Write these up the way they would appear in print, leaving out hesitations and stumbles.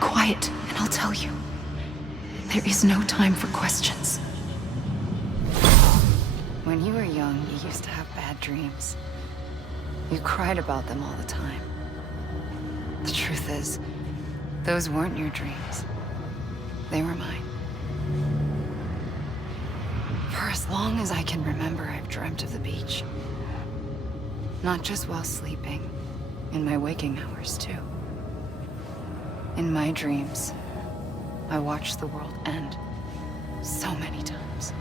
Quiet, and I'll tell you. There is no time for questions. When you were young, you used to have bad dreams. You cried about them all the time. The truth is, those weren't your dreams. They were mine. For as long as I can remember, I've dreamt of the beach. Not just while sleeping, in my waking hours too. In my dreams, I watched the world end so many times.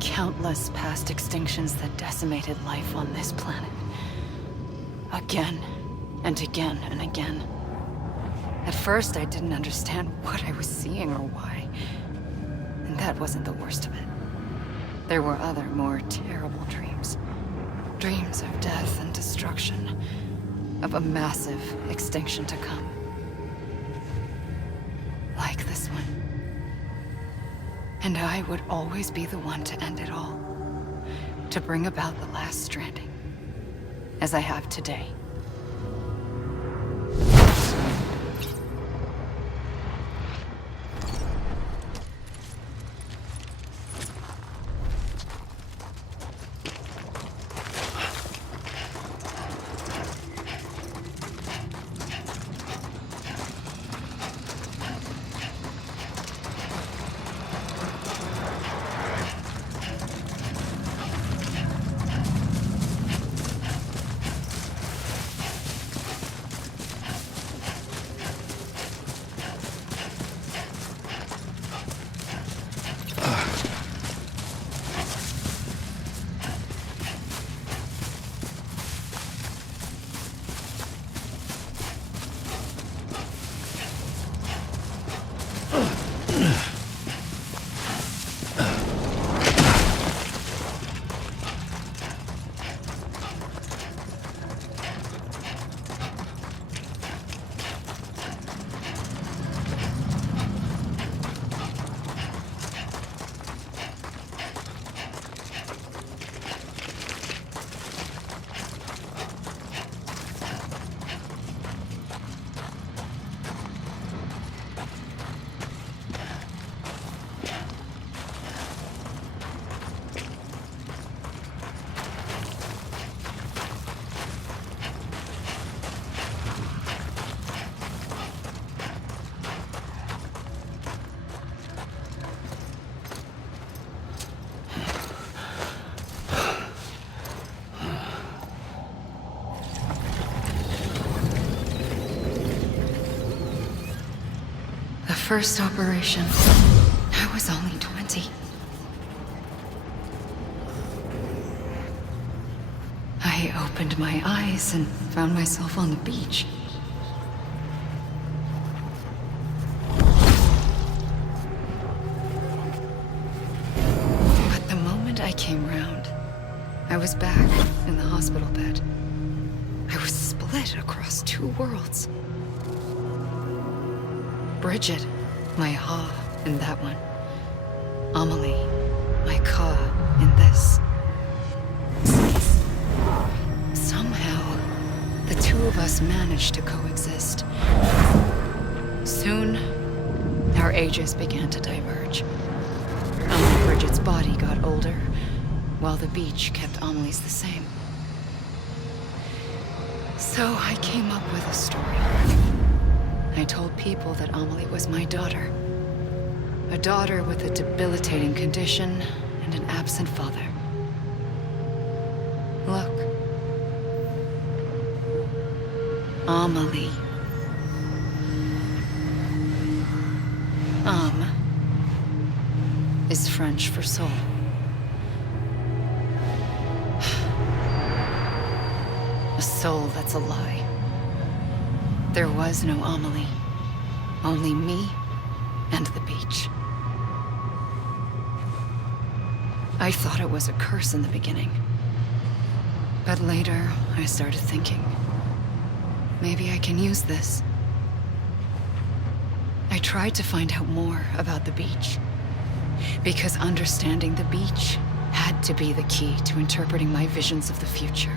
Countless past extinctions that decimated life on this planet. Again, and again, and again. At first, I didn't understand what I was seeing or why. And that wasn't the worst of it. There were other, more terrible dreams. Dreams of death and destruction. Of a massive extinction to come. Like this one. And I would always be the one to end it all. To bring about the last stranding. As I have today. First operation, I was only 20. I opened my eyes and found myself on the beach. I was back in the hospital bed. I was split across two worlds. Bridget, my Ha in that one. Amelie, my Ka in this. Somehow, the two of us managed to coexist. Soon, our ages began to diverge. Bridget's body got older, while the beach kept Amelie's the same. So I came up with a story. I told people that Amelie was my daughter. A daughter with a debilitating condition and an absent father. Look. Amelie. Is French for soul. A soul that's a lie. There was no Amelie. Only me and the beach. I thought it was a curse in the beginning. But later, I started thinking, maybe I can use this. I tried to find out more about the beach. Because understanding the beach had to be the key to interpreting my visions of the future.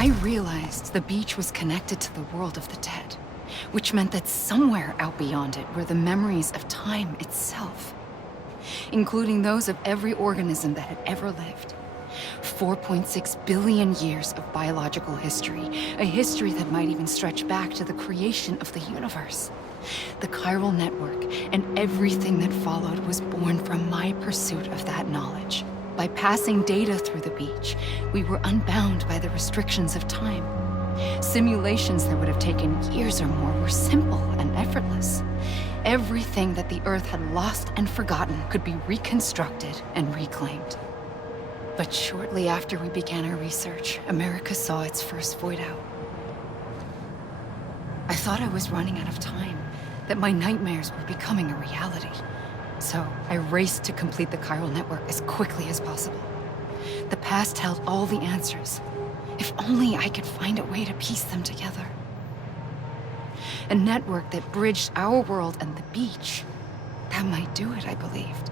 I realized the beach was connected to the world of the dead, which meant that somewhere out beyond it were the memories of time itself, including those of every organism that had ever lived. 4.6 billion years of biological history, a history that might even stretch back to the creation of the universe. The chiral network and everything that followed was born from my pursuit of that knowledge. By passing data through the beach, we were unbound by the restrictions of time. Simulations that would have taken years or more were simple and effortless. Everything that the Earth had lost and forgotten could be reconstructed and reclaimed. But shortly after we began our research, America saw its first void out. I thought I was running out of time, that my nightmares were becoming a reality. So I raced to complete the chiral network as quickly as possible. The past held all the answers. If only I could find a way to piece them together. A network that bridged our world and the beach. That might do it, I believed.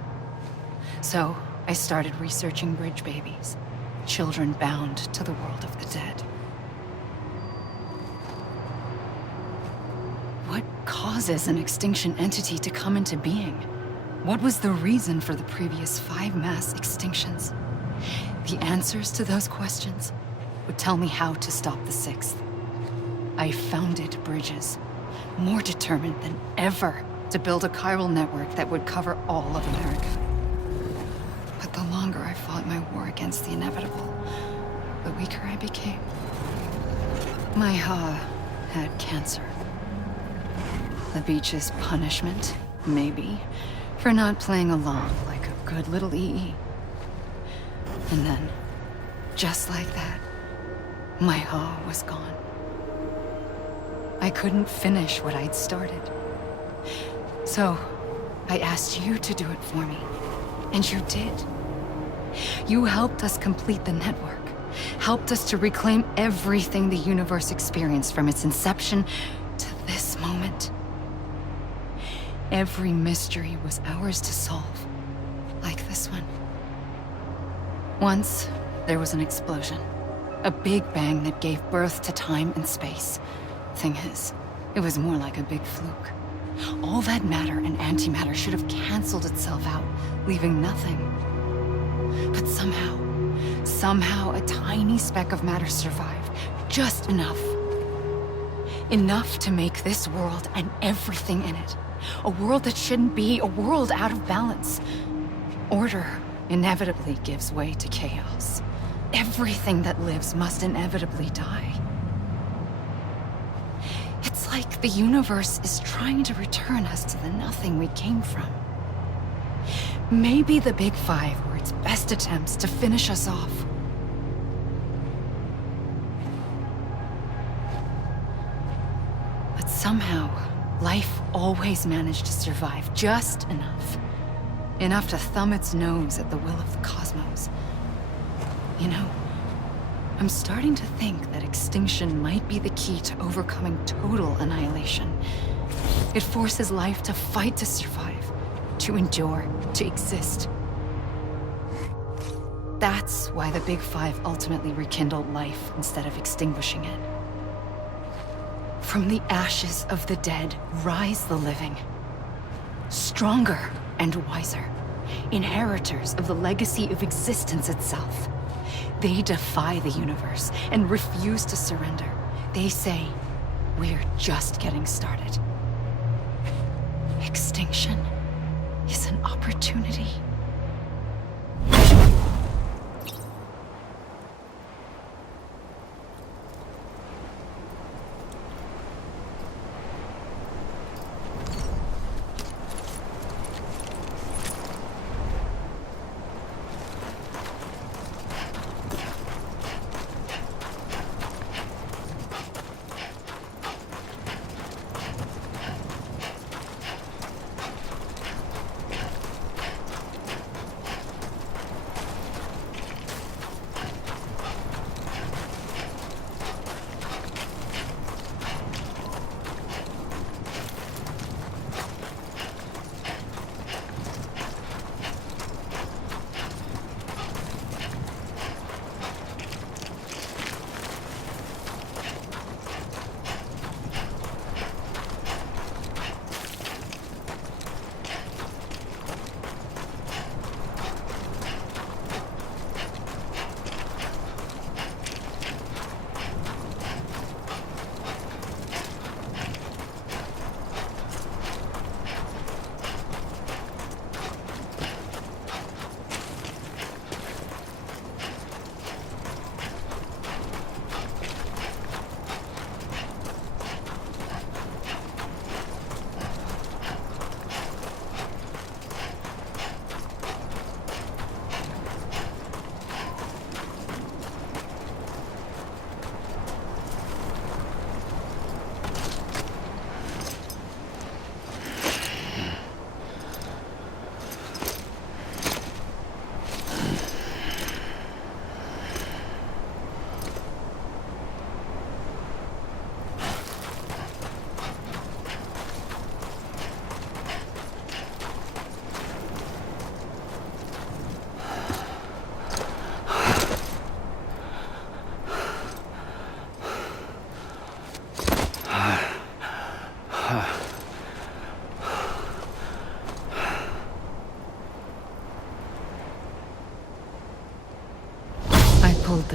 So, I started researching bridge babies. Children bound to the world of the dead. What causes an extinction entity to come into being? What was the reason for the previous 5 mass extinctions? The answers to those questions would tell me how to stop the 6th. I founded bridges, more determined than ever to build a chiral network that would cover all of America. But the longer I fought my war against the inevitable, the weaker I became. My Ha had cancer. The beach's punishment, maybe, for not playing along like a good little EE. And then, just like that, my Ha was gone. I couldn't finish what I'd started. So, I asked you to do it for me. And you did. You helped us complete the network. Helped us to reclaim everything the universe experienced from its inception to this moment. Every mystery was ours to solve. Like this one. Once, there was an explosion. A big bang that gave birth to time and space. Thing is, it was more like a big fluke. All that matter and antimatter should have canceled itself out, leaving nothing. But somehow a tiny speck of matter survived. Just enough. Enough to make this world and everything in it. A world that shouldn't be, a world out of balance. Order inevitably gives way to chaos. Everything that lives must inevitably die. It's like the universe is trying to return us to the nothing we came from. Maybe the Big Five were its best attempts to finish us off. But somehow, life always managed to survive just enough. Enough to thumb its nose at the will of the cosmos. You know, I'm starting to think that extinction might be the key to overcoming total annihilation. It forces life to fight to survive, to endure, to exist. That's why the Big Five ultimately rekindled life instead of extinguishing it. From the ashes of the dead rise the living. Stronger and wiser. Inheritors of the legacy of existence itself. They defy the universe and refuse to surrender. They say, we're just getting started. Extinction is an opportunity.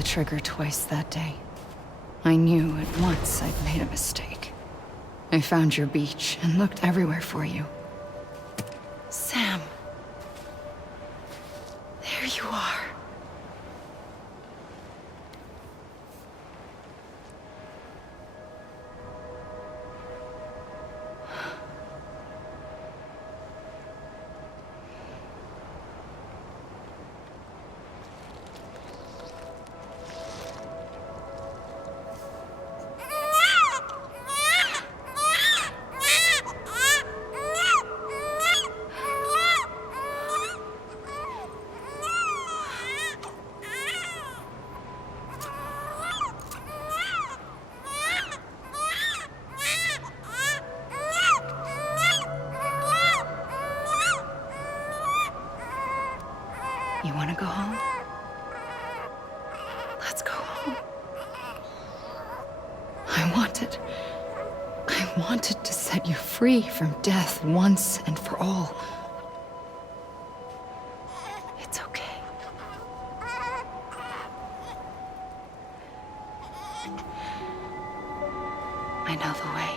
the trigger twice that day. I knew at once I'd made a mistake. I found your beach and looked everywhere for you. Sam. There you are. You want to go home? Let's go home. I wanted to set you free from death once and for all. It's okay. I know the way.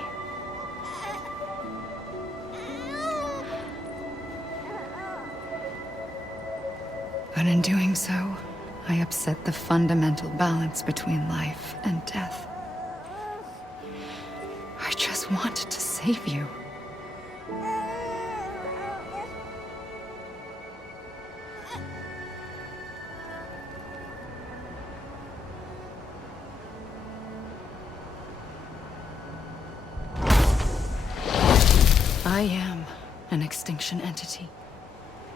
But in doing so, I upset the fundamental balance between life and death. I just wanted to save you. I am an extinction entity.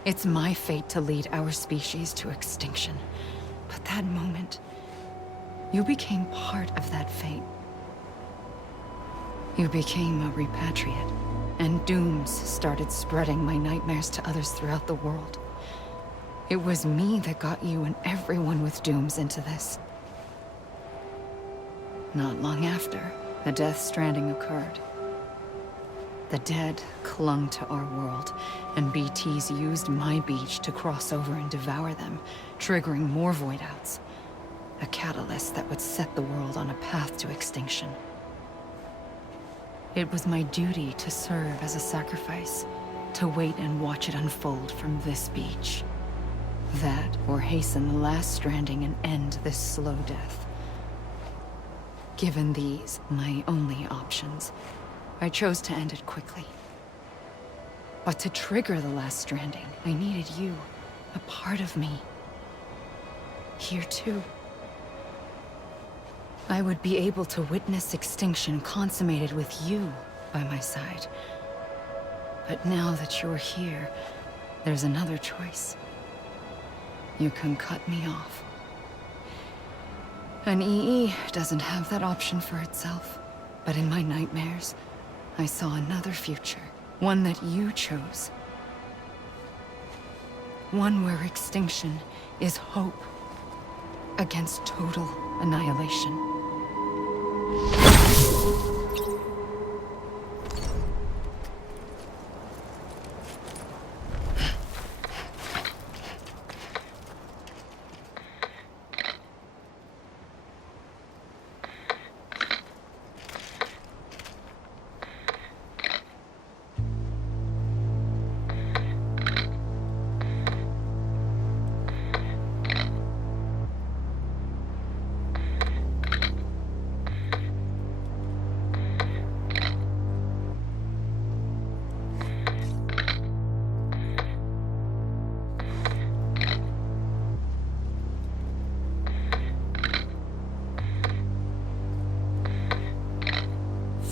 It's my fate to lead our species to extinction. But that moment, you became part of that fate. You became a repatriate, and dooms started spreading my nightmares to others throughout the world. It was me that got you and everyone with dooms into this. Not long after, the Death Stranding occurred. The dead clung to our world, and BTs used my beach to cross over and devour them, triggering more void outs. A catalyst that would set the world on a path to extinction. It was my duty to serve as a sacrifice, to wait and watch it unfold from this beach. That, or hasten the last stranding and end this slow death. Given these, my only options, I chose to end it quickly. But to trigger the last stranding, I needed you, a part of me. Here too. I would be able to witness extinction consummated with you by my side. But now that you're here, there's another choice. You can cut me off. An EE doesn't have that option for itself. But in my nightmares, I saw another future. One that you chose. One where extinction is hope against total annihilation.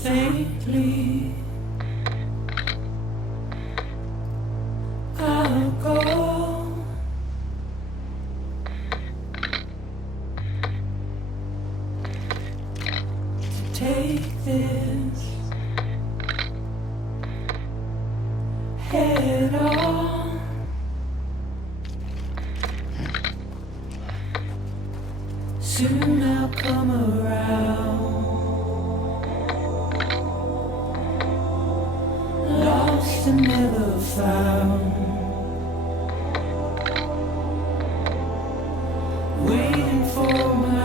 Faintly, I'll go. To take this head on. Soon I'll come around. Lost and never found. Waiting for my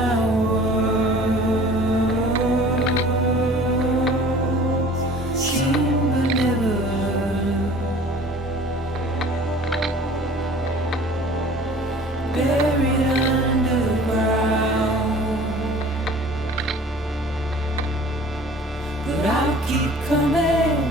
but I'll keep coming.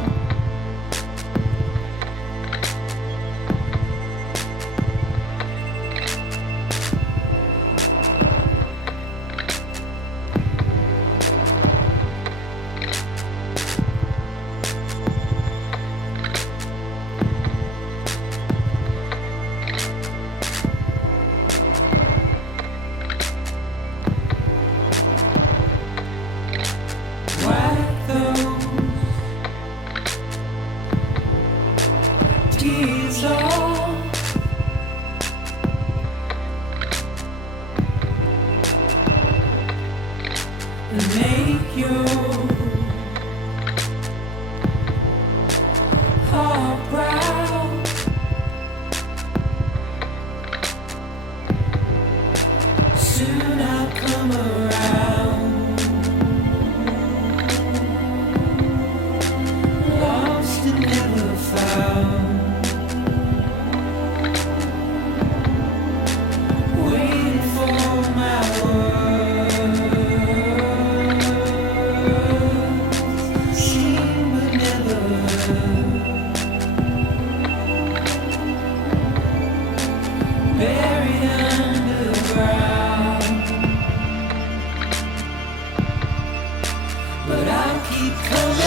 Wipe those tears off, and make your heart proud. Soon I'll come around. Lost and never found, waiting for my words, seen but never heard, buried underground, but I'll keep coming.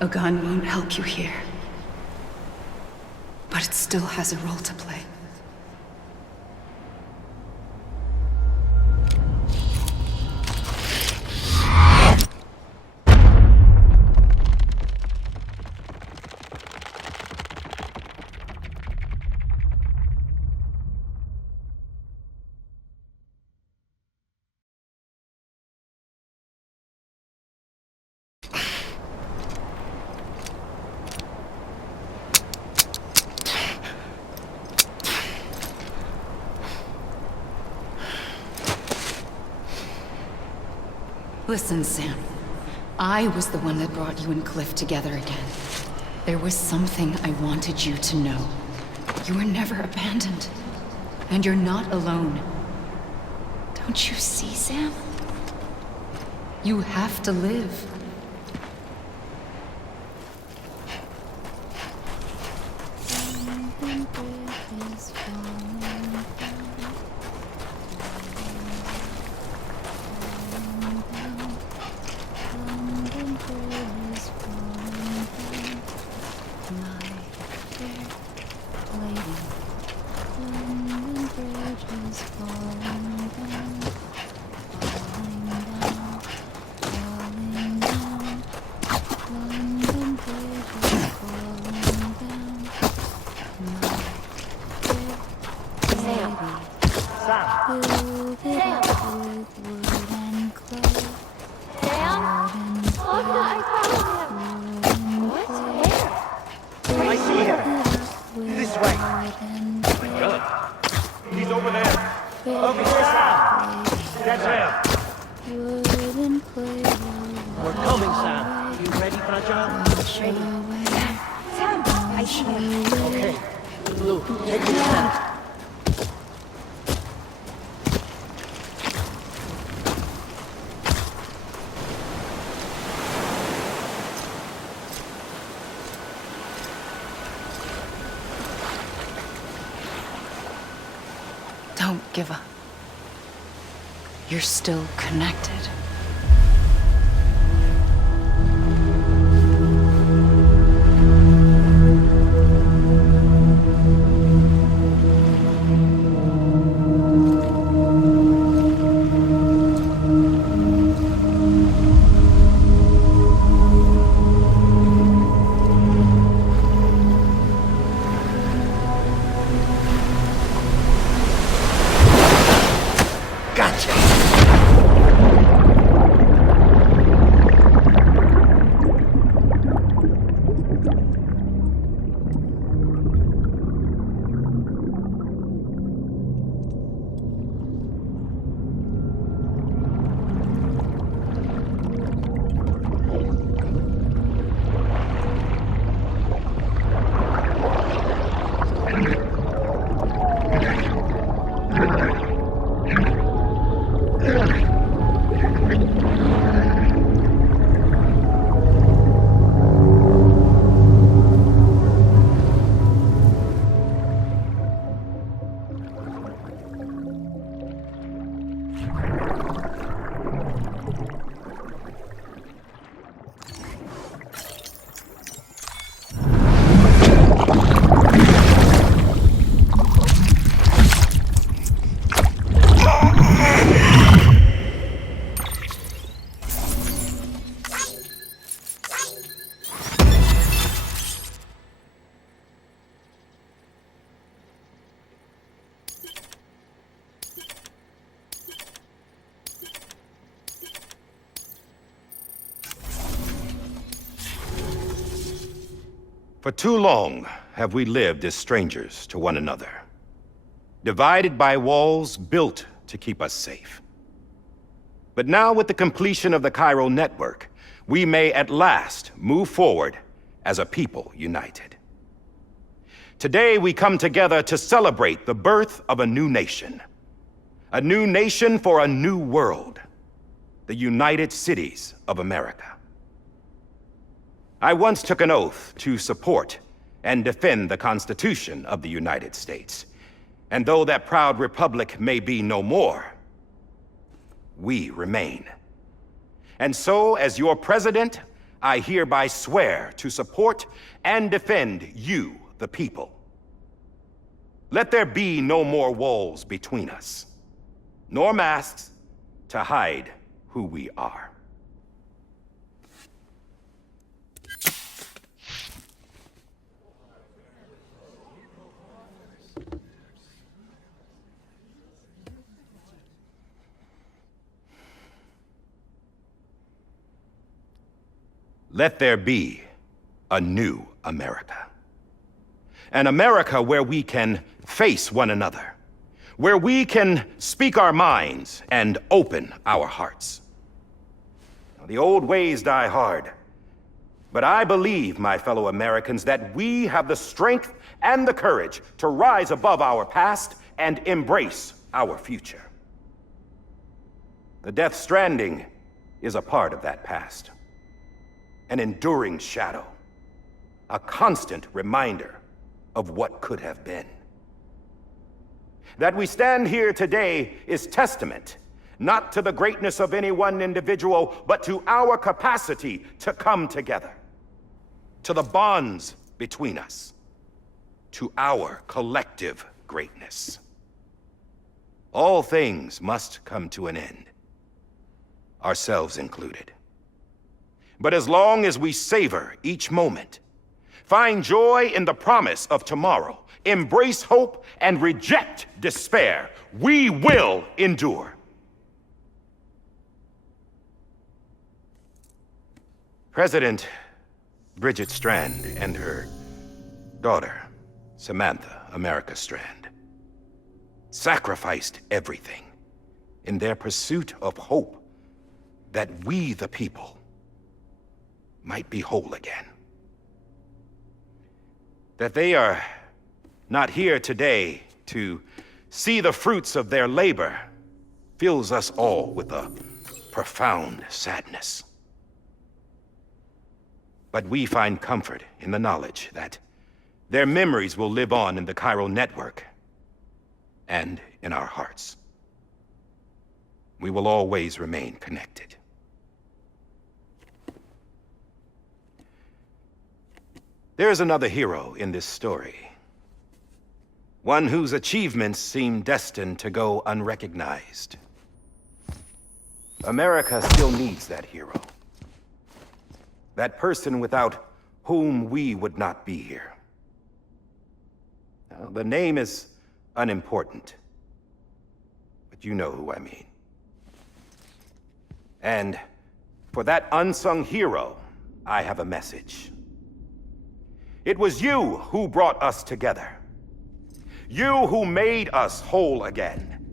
A gun won't help you here. But it still has a role to play. Listen, Sam. I was the one that brought you and Cliff together again. There was something I wanted you to know. You were never abandoned. And you're not alone. Don't you see, Sam? You have to live. Don't give up. You're still connected. For too long have we lived as strangers to one another, divided by walls built to keep us safe. But now, with the completion of the Cairo network, we may at last move forward as a people united. Today, we come together to celebrate the birth of a new nation for a new world, the United Cities of America. I once took an oath to support and defend the Constitution of the United States. And though that proud republic may be no more, we remain. And so, as your president, I hereby swear to support and defend you, the people. Let there be no more walls between us, nor masks to hide who we are. Let there be a new America. An America where we can face one another, where we can speak our minds and open our hearts. the old ways die hard. But I believe, my fellow Americans, that we have the strength and the courage to rise above our past and embrace our future. The Death Stranding is a part of that past. An enduring shadow. A constant reminder of what could have been. That we stand here today is testament, not to the greatness of any one individual, but to our capacity to come together. To the bonds between us. To our collective greatness. All things must come to an end. Ourselves included. But as long as we savor each moment, find joy in the promise of tomorrow, embrace hope, and reject despair, we will endure. President Bridget Strand and her daughter, Samantha America Strand, sacrificed everything in their pursuit of hope that we, the people, might be whole again. That they are not here today to see the fruits of their labor fills us all with a profound sadness. But we find comfort in the knowledge that their memories will live on in the chiral network and in our hearts. We will always remain connected. There's another hero in this story. One whose achievements seem destined to go unrecognized. America still needs that hero. That person without whom we would not be here. Now, the name is unimportant, but you know who I mean. And for that unsung hero, I have a message. It was you who brought us together. You who made us whole again.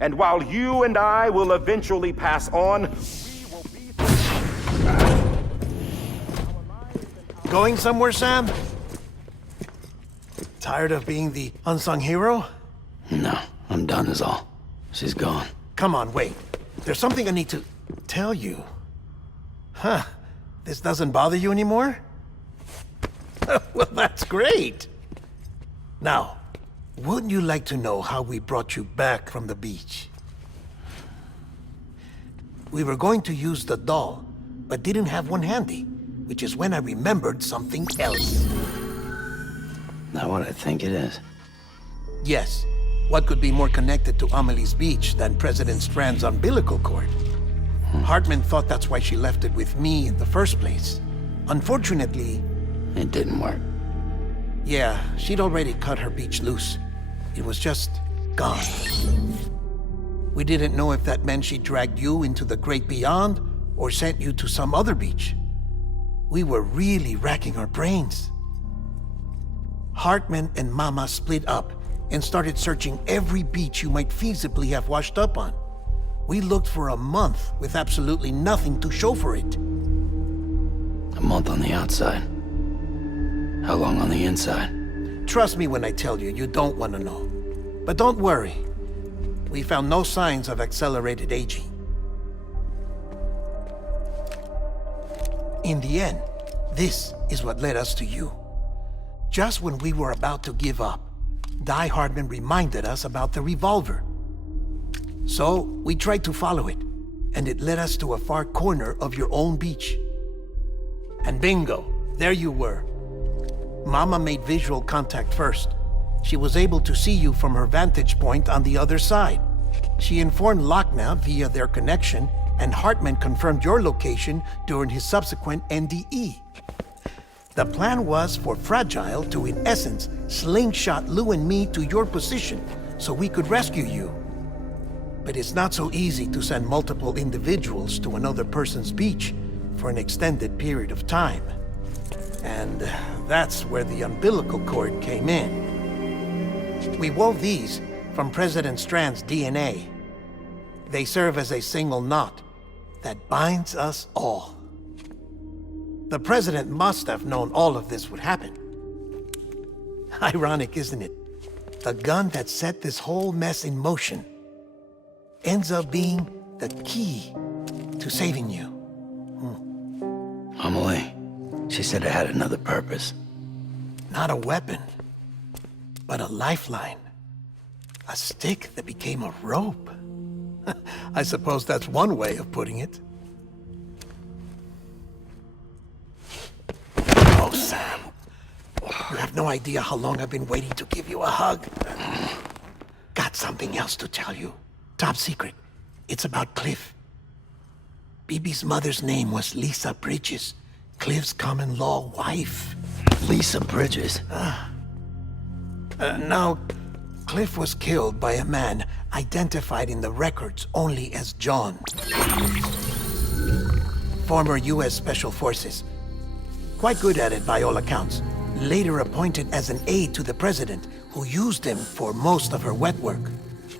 And while you and I will eventually pass on, we will be... Going somewhere, Sam? Tired of being the unsung hero? No, I'm done is all. She's gone. Come on, wait. There's something I need to tell you. Huh. This doesn't bother you anymore? Well, that's great. Now, wouldn't you like to know how we brought you back from the beach? We were going to use the doll, but didn't have one handy, which is when I remembered something else. Not what I think it is. Yes. What could be more connected to Amelie's beach than President Strand's umbilical cord? Hartman thought that's why she left it with me in the first place. Unfortunately... It didn't work. Yeah, she'd already cut her beach loose. It was just gone. We didn't know if that meant she dragged you into the great beyond or sent you to some other beach. We were really racking our brains. Hartman and Mama split up and started searching every beach you might feasibly have washed up on. We looked for a month with absolutely nothing to show for it. A month on the outside. How long on the inside? Trust me when I tell you, you don't want to know. But don't worry. We found no signs of accelerated aging. In the end, this is what led us to you. Just when we were about to give up, Die Hardman reminded us about the revolver. So, we tried to follow it, and it led us to a far corner of your own beach. And bingo, there you were. Mama made visual contact first. She was able to see you from her vantage point on the other side. She informed Lochna via their connection, and Hartman confirmed your location during his subsequent NDE. The plan was for Fragile to, in essence, slingshot Lou and me to your position so we could rescue you. But it's not so easy to send multiple individuals to another person's beach for an extended period of time. And that's where the umbilical cord came in. We wove these from President Strand's DNA. They serve as a single knot, that binds us all. The president must have known all of this would happen. Ironic, isn't it? The gun that set this whole mess in motion ends up being the key to saving you. Amelie, she said it had another purpose. Not a weapon, but a lifeline. A stick that became a rope. I suppose that's one way of putting it. Oh, Sam. You have no idea how long I've been waiting to give you a hug. Got something else to tell you. Top secret. It's about Cliff. Bibi's mother's name was Lisa Bridges, Cliff's common-law wife. Lisa Bridges? Now, Cliff was killed by a man identified in the records only as John. Former U.S. Special Forces. Quite good at it by all accounts. Later appointed as an aide to the president, who used him for most of her wet work.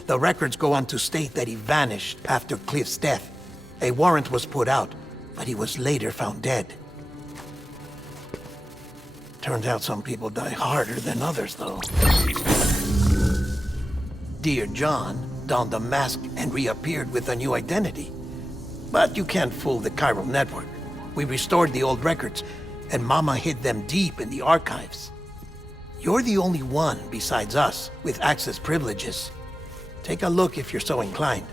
The records go on to state that he vanished after Cliff's death. A warrant was put out, but he was later found dead. Turns out some people die harder than others, though. Dear John donned a mask and reappeared with a new identity. But you can't fool the chiral network. We restored the old records, and Mama hid them deep in the archives. You're the only one besides us with access privileges. Take a look if you're so inclined.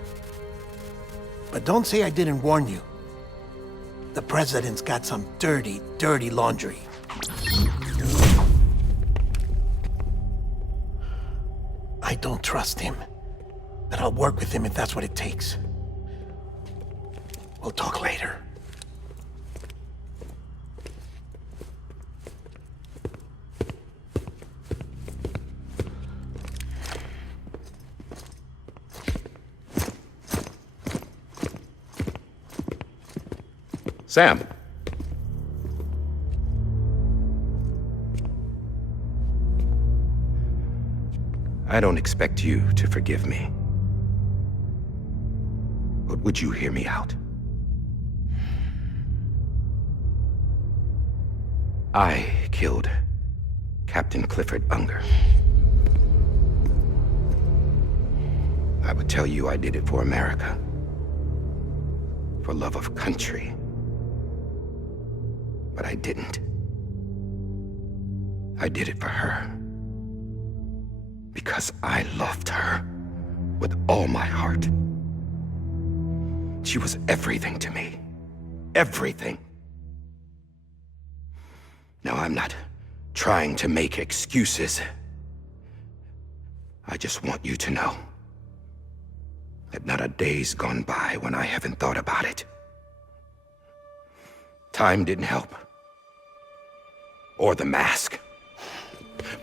But don't say I didn't warn you. The president's got some dirty, dirty laundry. I don't trust him, but I'll work with him if that's what it takes. We'll talk later. Sam. I don't expect you to forgive me. But would you hear me out? I killed Captain Clifford Unger. I would tell you I did it for America. For love of country. But I didn't. I did it for her. Because I loved her with all my heart. She was everything to me. Everything. Now, I'm not trying to make excuses. I just want you to know that not a day's gone by when I haven't thought about it. Time didn't help. Or the mask.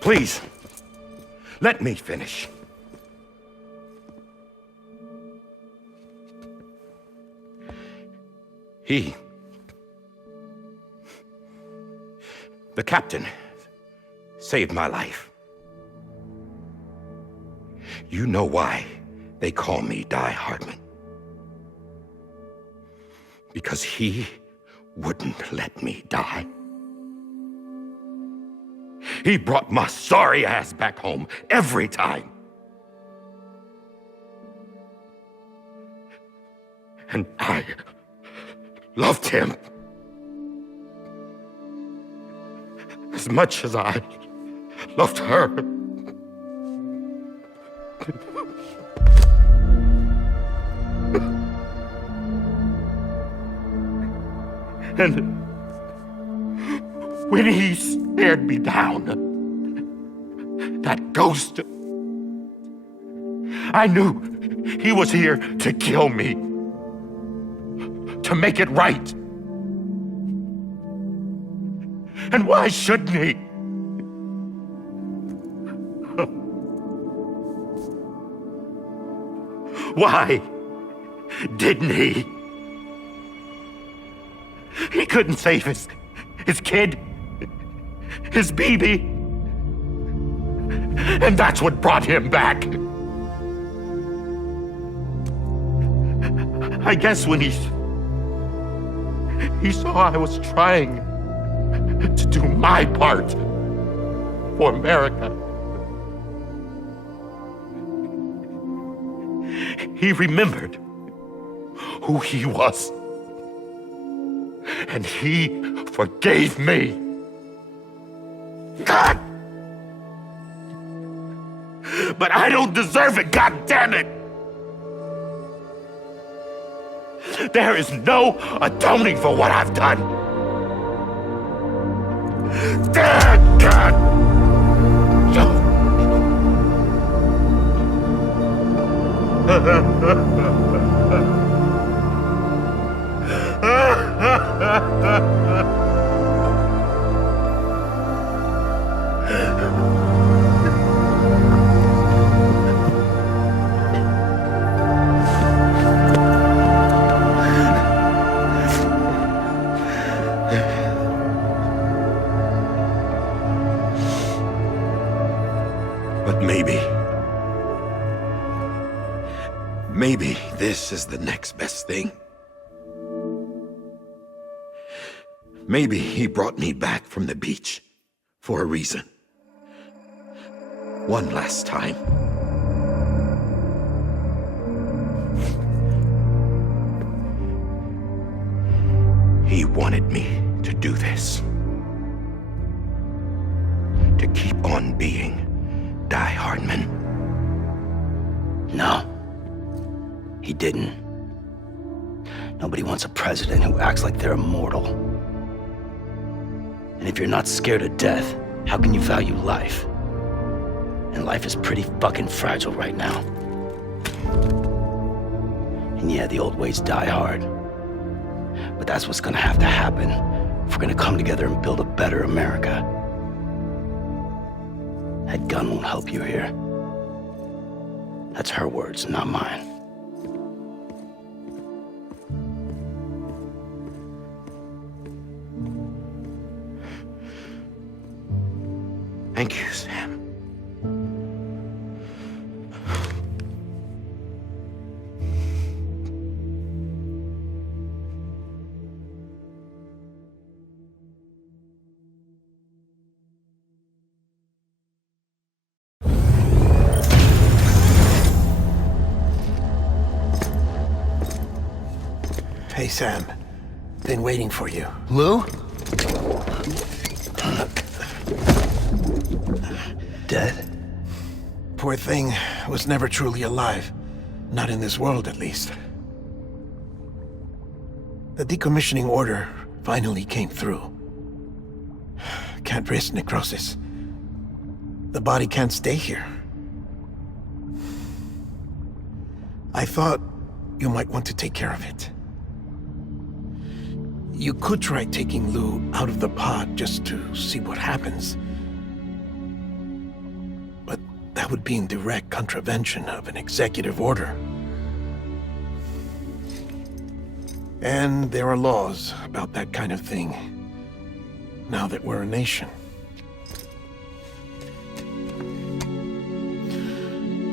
Please, let me finish. The captain, saved my life. You know why they call me Die Hardman. Because he wouldn't let me die. He brought my sorry ass back home every time. And I loved him as much as I loved her. And when he stared me down, that ghost, I knew he was here to kill me, to make it right. And why shouldn't he? Why didn't he? He couldn't save his kid, his baby. And that's what brought him back. I guess when he He saw I was trying to do my part for America. He remembered who he was. And he forgave me. God! But I don't deserve it, God damn it! There is no atoning for what I've done. Damn, God! But maybe this is the next best thing. Maybe he brought me back from the beach for a reason. One last time. He wanted me to do this. To keep on being Die Hardman. No. He didn't. Nobody wants a president who acts like they're immortal. And if you're not scared of death, how can you value life? And life is pretty fucking fragile right now. And yeah, the old ways die hard. But that's what's gonna have to happen if we're gonna come together and build a better America. That gun won't help you here. That's her words, not mine. Thank you, Sam. Hey, Sam. Been waiting for you. Lou? Dead? Poor thing was never truly alive. Not in this world, at least. The decommissioning order finally came through. Can't risk necrosis. The body can't stay here. I thought you might want to take care of it. You could try taking Lou out of the pod just to see what happens. But that would be in direct contravention of an executive order. And there are laws about that kind of thing, now that we're a nation.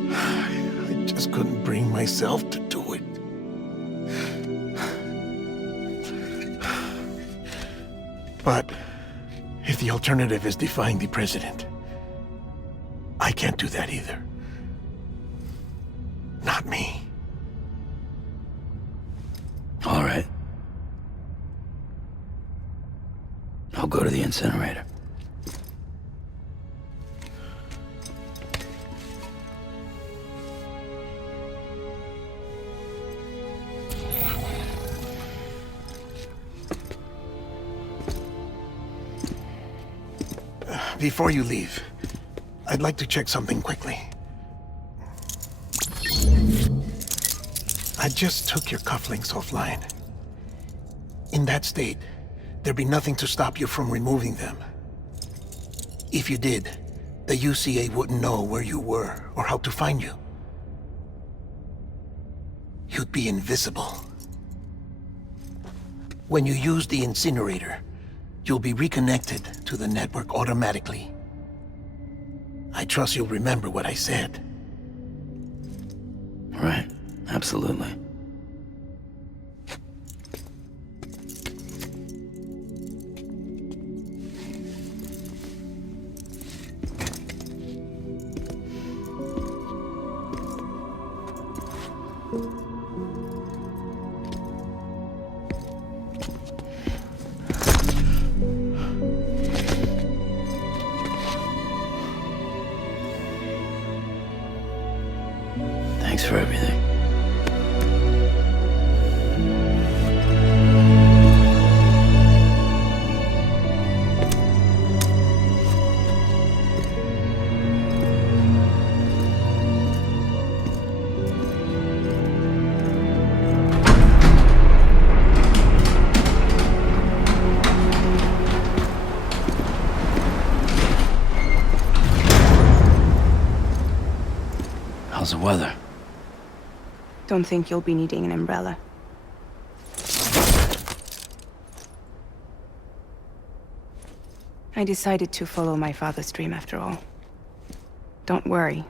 I just couldn't bring myself to do it. But if the alternative is defying the president, I can't do that either. Not me. All right. I'll go to the incinerator. Before you leave, I'd like to check something quickly. I just took your cufflinks offline. In that state, there'd be nothing to stop you from removing them. If you did, the UCA wouldn't know where you were or how to find you. You'd be invisible. When you use the incinerator, you'll be reconnected to the network automatically. I trust you'll remember what I said. Right. Absolutely. Thanks for everything. How's the weather? Don't think you'll be needing an umbrella. I decided to follow my father's dream after all. Don't worry.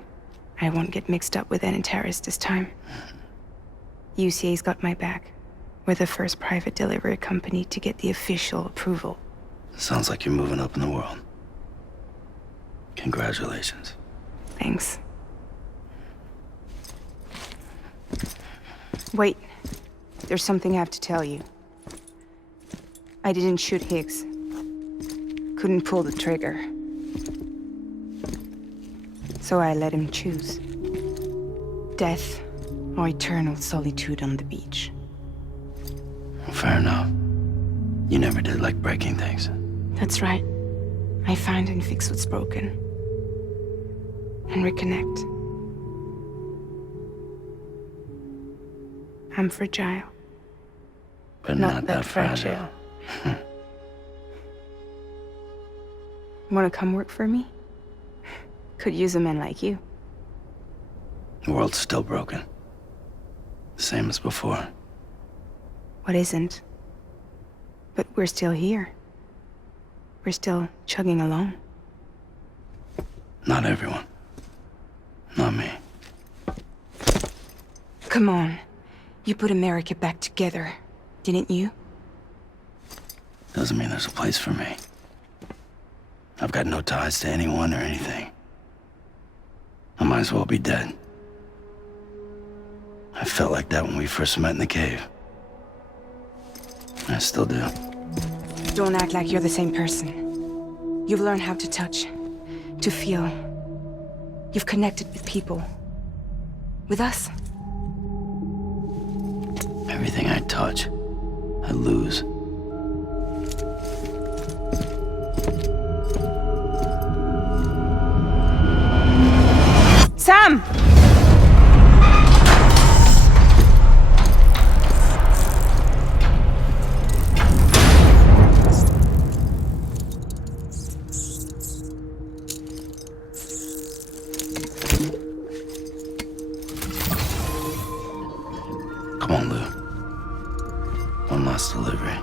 I won't get mixed up with any terrorists this time. UCA's got my back. We're the first private delivery company to get the official approval. Sounds like you're moving up in the world. Congratulations. Thanks. Wait. There's something I have to tell you. I didn't shoot Higgs. Couldn't pull the trigger. So I let him choose. Death or eternal solitude on the beach. Fair enough. You never did like breaking things. That's right. I find and fix what's broken. And reconnect. I'm fragile. But not that fragile. Wanna come work for me? Could use a man like you. The world's still broken. The same as before. What isn't? But we're still here. We're still chugging along. Not everyone. Not me. Come on. You put America back together, didn't you? Doesn't mean there's a place for me. I've got no ties to anyone or anything. I might as well be dead. I felt like that when we first met in the cave. I still do. Don't act like you're the same person. You've learned how to touch, to feel. You've connected with people. With us. Everything I touch, I lose. Sam! Come on, Lou. One last delivery.